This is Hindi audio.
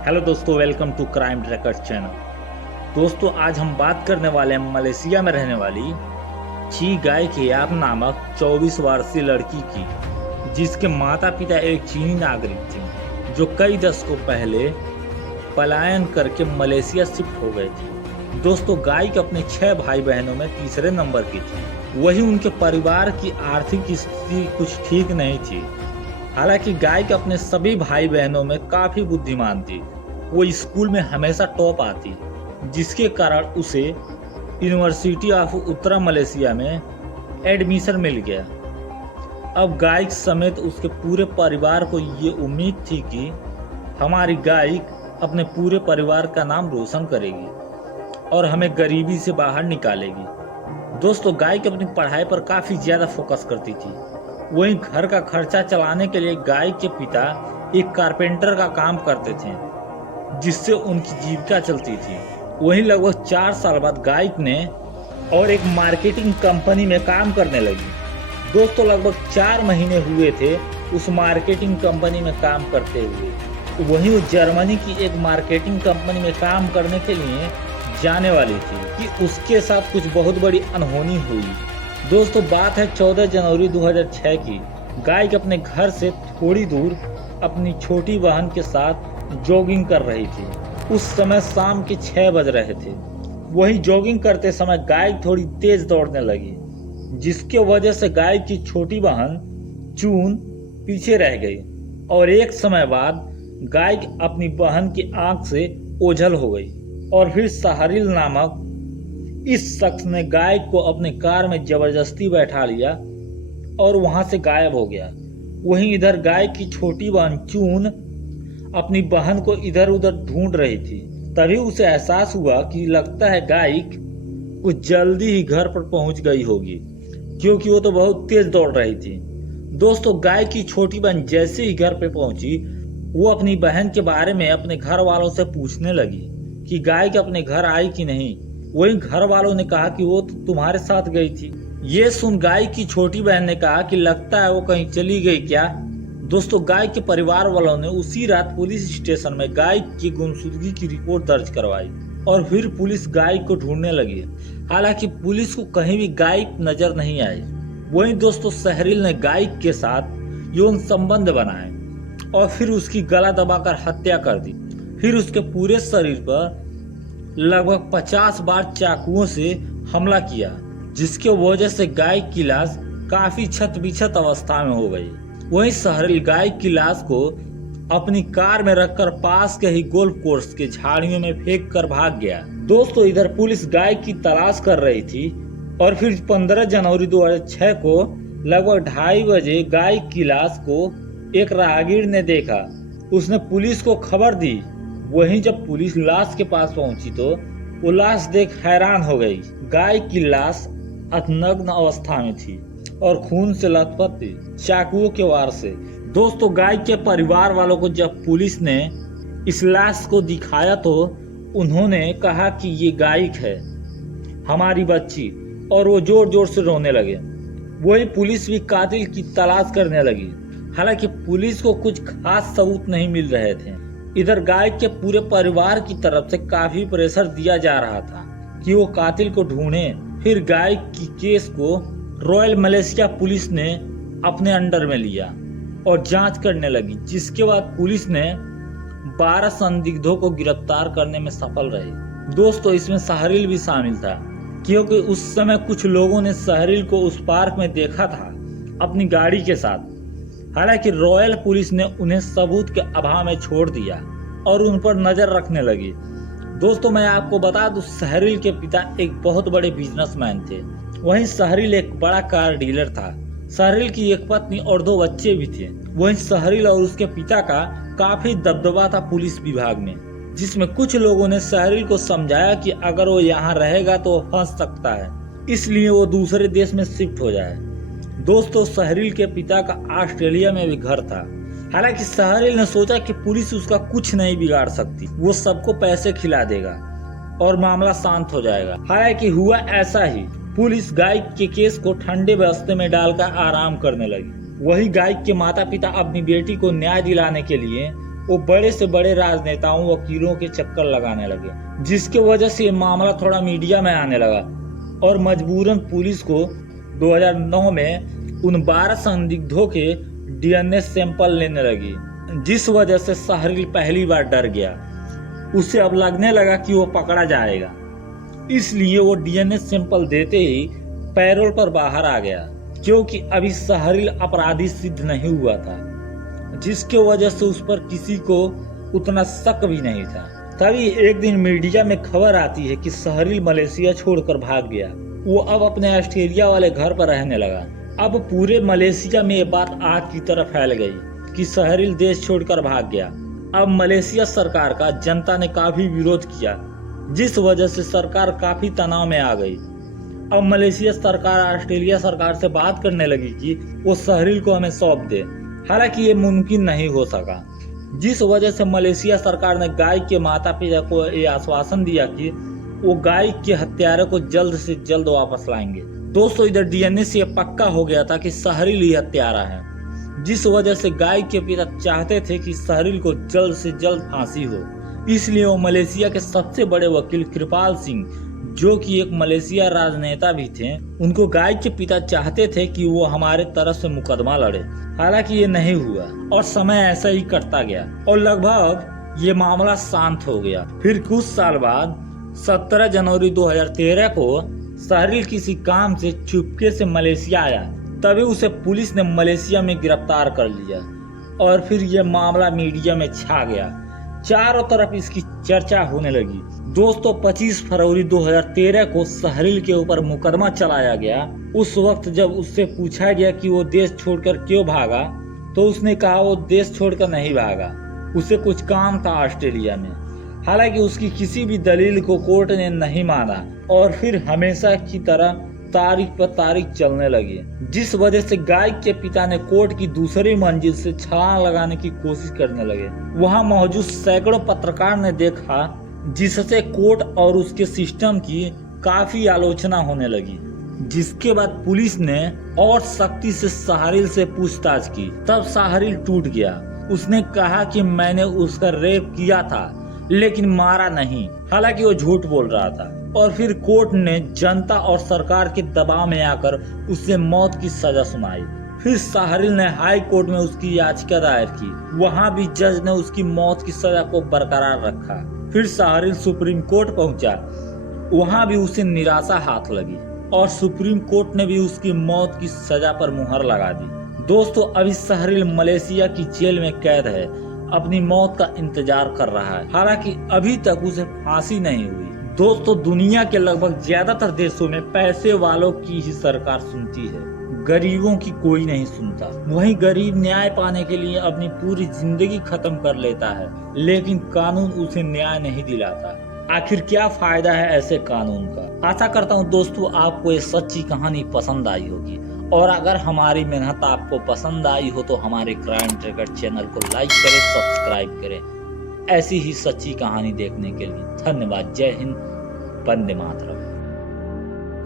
हेलो दोस्तों, welcome to Crime Tracker channel. दोस्तों, आज हम बात करने वाले हैं मलेशिया में रहने वाली ची गाय कियाप नामक 24 वर्षीय लड़की की, जिसके माता पिता एक चीनी नागरिक थे जो कई दशकों पहले पलायन करके मलेशिया शिफ्ट हो गए थे। दोस्तों, गाय के अपने 6 भाई बहनों में तीसरे नंबर की थी। वही उनके परिवार की आर्थिक स्थिति कुछ ठीक नहीं थी। हालांकि गाय के अपने सभी भाई बहनों में काफी बुद्धिमान थी। वो स्कूल में हमेशा टॉप आती, जिसके कारण उसे यूनिवर्सिटी ऑफ उत्तरा मलेशिया में एडमिशन मिल गया। अब गाय समेत उसके पूरे परिवार को ये उम्मीद थी कि हमारी गाय अपने पूरे परिवार का नाम रोशन करेगी और हमें गरीबी से बाहर निकालेगी। दोस्तों, गाय की अपनी पढ़ाई पर काफी ज्यादा फोकस करती थी। वहीं घर का खर्चा चलाने के लिए गाय के पिता एक कारपेंटर का काम करते थे, जिससे उनकी जीविका चलती थी। वहीं लगभग 4 साल बाद गाय ने और एक मार्केटिंग कंपनी में काम करने लगी। दोस्तों, लगभग 4 महीने हुए थे उस मार्केटिंग कंपनी में काम करते हुए। वहीं वो जर्मनी की एक मार्केटिंग कंपनी में काम करने के लिए जाने वाली थी कि उसके साथ कुछ बहुत बड़ी अनहोनी हुई। दोस्तों, बात है 14 जनवरी 2006 की। गाय अपने घर से थोड़ी दूर अपनी छोटी बहन के साथ जॉगिंग कर रही थी। उस समय शाम के 6 बज रहे थे। वही जॉगिंग करते समय गाय थोड़ी तेज दौड़ने लगी, जिसके वजह से गाय की छोटी बहन चून पीछे रह गई और एक समय बाद गाय अपनी बहन की आंख से ओझल हो गई। और फिर सहरिल नामक इस शख्स ने गाय को अपने कार में जबरदस्ती बैठा लिया और वहां से गायब हो गया। वहीं इधर गाय की छोटी बहन चून अपनी बहन को इधर उधर ढूंढ रही थी। तभी उसे एहसास हुआ कि लगता है गाय कुछ जल्दी ही घर पर पहुंच गई होगी, क्योंकि वो तो बहुत तेज दौड़ रही थी। दोस्तों, गाय की छोटी बहन जैसे ही घर पे पहुंची, वो अपनी बहन के बारे में अपने घर वालों से पूछने लगी कि गाय के अपने घर आई कि नहीं। वहीं घर वालों ने कहा कि वो तो तुम्हारे साथ गई थी। ये सुन गाय की छोटी बहन ने कहा कि लगता है वो कहीं चली गई क्या। दोस्तों, गाय के परिवार वालों ने उसी रात पुलिस स्टेशन में गाय की गुमशुदगी की रिपोर्ट दर्ज करवाई और फिर पुलिस गाय को ढूंढने लगी। हालांकि पुलिस को कहीं भी गाय नजर नहीं आई। वहीं दोस्तों, सहरिल ने गाय के साथ यौन संबंध बनाए और फिर उसकी गला दबाकर हत्या कर दी। फिर उसके पूरे शरीर पर लगभग 50 बार चाकुओं से हमला किया, जिसके वजह से गाय की लाश काफी क्षत विक्षत अवस्था में हो गई। वहीं सहरिल गाय की लाश को अपनी कार में रखकर पास के ही गोल्फ कोर्स के झाड़ियों में फेंक कर भाग गया। दोस्तों, इधर पुलिस गाय की तलाश कर रही थी और फिर 15 जनवरी 2006 को लगभग 2:30 बजे गाय की लाश को एक राहगीर ने देखा। उसने पुलिस को खबर दी। वहीं जब पुलिस लाश के पास पहुंची तो वो लाश देख हैरान हो गई। गाय की लाश नग्न अवस्था में थी और खून से लथपथ थी, चाकुओं के वार से। दोस्तों, गाय के परिवार वालों को जब पुलिस ने इस लाश को दिखाया तो उन्होंने कहा कि ये गाय है, हमारी बच्ची, और वो जोर जोर से रोने लगे। वही पुलिस भी कातिल की तलाश करने लगी। हालांकि पुलिस को कुछ खास सबूत नहीं मिल रहे थे। इधर गाय के पूरे परिवार की तरफ से काफी प्रेशर दिया जा रहा था कि वो कातिल को ढूंढें। फिर गाय की केस को रॉयल मलेशिया पुलिस ने अपने अंडर में लिया और जांच करने लगी, जिसके बाद पुलिस ने 12 संदिग्धों को गिरफ्तार करने में सफल रही। दोस्तों, इसमें सहरिल भी शामिल था, क्योंकि उस समय कुछ लोगों ने सहरिल को उस पार्क में देखा था अपनी गाड़ी के साथ। हालांकि रॉयल पुलिस ने उन्हें सबूत के अभाव में छोड़ दिया और उन पर नजर रखने लगी। दोस्तों, मैं आपको बता दूं, सहरिल के पिता एक बहुत बड़े बिजनेसमैन थे। वहीं सहरिल एक बड़ा कार डीलर था। सहरिल की एक पत्नी और 2 बच्चे भी थे। वहीं सहरिल और उसके पिता का काफी दबदबा था पुलिस विभाग में, जिसमें कुछ लोगों ने सहरिल को समझाया कि अगर वो यहाँ रहेगा तो वो फंस सकता है, इसलिए वो दूसरे देश में शिफ्ट हो जाए। दोस्तों, सहरिल के पिता का ऑस्ट्रेलिया में भी घर था। हालांकि सहरिल ने सोचा कि पुलिस उसका कुछ नहीं बिगाड़ सकती, वो सबको पैसे खिला देगा और मामला शांत हो जाएगा। हालांकि हुआ ऐसा ही। पुलिस गाय के केस को ठंडे बस्ते में डालकर आराम करने लगी। वही गाय के माता पिता अपनी बेटी को न्याय दिलाने के लिए वो बड़े से बड़े राजनेताओं वकीलों के चक्कर लगाने लगे, जिसके वजह से ये मामला थोड़ा मीडिया में आने लगा और मजबूरन पुलिस को 2009 में उन 12 संदिग्धों के डीएनए सैंपल लेने लगी, जिस वजह से सहरील पहली बार डर गया। उसे अब लगने लगा कि वो पकड़ा जाएगा, इसलिए वो डीएनए सैंपल देते ही पैरोल पर बाहर आ गया, क्योंकि अभी सहरील अपराधी सिद्ध नहीं हुआ था, जिसके वजह से उस पर किसी को उतना शक भी नहीं था। तभी एक दिन मीडिया में खबर आती है कि सहरील मलेशिया छोड़कर भाग गया। वो अब अपने ऑस्ट्रेलिया वाले घर पर रहने लगा। अब पूरे मलेशिया में ये बात आग की तरह फैल गई कि सहरील देश छोड़कर भाग गया। अब मलेशिया सरकार का जनता ने काफी विरोध किया, जिस वजह से सरकार काफी तनाव में आ गई। अब मलेशिया सरकार ऑस्ट्रेलिया सरकार से बात करने लगी कि वो सहरील को हमें सौंप दे, हालांकि ये मुमकिन नहीं हो सका, जिस वजह से मलेशिया सरकार ने गाय के माता पिता को ये आश्वासन दिया कि वो गाय के हत्यारे को जल्द से जल्द वापस लाएंगे। दोस्तों, इधर डीएनए से पक्का हो गया था कि सहरील ही हत्यारा है, जिस वजह से गाय के पिता चाहते थे कि सहरील को जल्द से जल्द फांसी हो। इसलिए वो मलेशिया के सबसे बड़े वकील कृपाल सिंह, जो कि एक मलेशिया राजनेता भी थे, उनको गाय के पिता चाहते थे कि वो हमारे तरफ से मुकदमा लड़े। हालांकि ये नहीं हुआ और समय ऐसा ही कटता गया और लगभग ये मामला शांत हो गया। फिर कुछ साल बाद 17 जनवरी 2013 को सहरील किसी काम से चुपके से मलेशिया आया, तभी उसे पुलिस ने मलेशिया में गिरफ्तार कर लिया और फिर ये मामला मीडिया में छा गया। चारों तरफ इसकी चर्चा होने लगी। दोस्तों, 25 फरवरी 2013 को सहरील के ऊपर मुकदमा चलाया गया। उस वक्त जब उससे पूछा गया कि वो देश छोड़कर क्यों भागा, तो उसने कहा वो देश छोड़कर नहीं भागा, उसे कुछ काम था ऑस्ट्रेलिया में। हालांकि उसकी किसी भी दलील को कोर्ट ने नहीं माना और फिर हमेशा की तरह तारीख पर तारीख चलने लगी, जिस वजह से गाय के पिता ने कोर्ट की दूसरी मंजिल से छलांग लगाने की कोशिश करने लगे। वहां मौजूद सैकड़ों पत्रकार ने देखा, जिससे कोर्ट और उसके सिस्टम की काफी आलोचना होने लगी। जिसके बाद पुलिस ने और सख्ती से सहरील से पूछताछ की। तब सहरील टूट गया। उसने कहा कि मैंने उसका रेप किया था, लेकिन मारा नहीं। हालांकि वो झूठ बोल रहा था। और फिर कोर्ट ने जनता और सरकार के दबाव में आकर उसे मौत की सजा सुनाई। फिर सहरील ने हाई कोर्ट में उसकी याचिका दायर की। वहां भी जज ने उसकी मौत की सजा को बरकरार रखा। फिर सहरील सुप्रीम कोर्ट पहुंचा। वहां भी उसे निराशा हाथ लगी और सुप्रीम कोर्ट ने भी उसकी मौत की सजा पर मुहर लगा दी। दोस्तों, अभी सहरील मलेशिया की जेल में कैद है, अपनी मौत का इंतजार कर रहा है। हालांकि अभी तक उसे फांसी नहीं हुई। दोस्तों, दुनिया के लगभग ज्यादातर देशों में पैसे वालों की ही सरकार सुनती है, गरीबों की कोई नहीं सुनता। वहीं गरीब न्याय पाने के लिए अपनी पूरी जिंदगी खत्म कर लेता है, लेकिन कानून उसे न्याय नहीं दिलाता। आखिर क्या फायदा है ऐसे कानून का। आशा करता हूँ दोस्तों आपको ये सच्ची कहानी पसंद आई होगी, और अगर हमारी मेहनत आपको पसंद आई हो तो हमारे क्राइम ट्रैकर चैनल को लाइक करें, सब्सक्राइब करें। ऐसी ही सच्ची कहानी देखने के लिए धन्यवाद। जय हिंद, वंदे मातरम।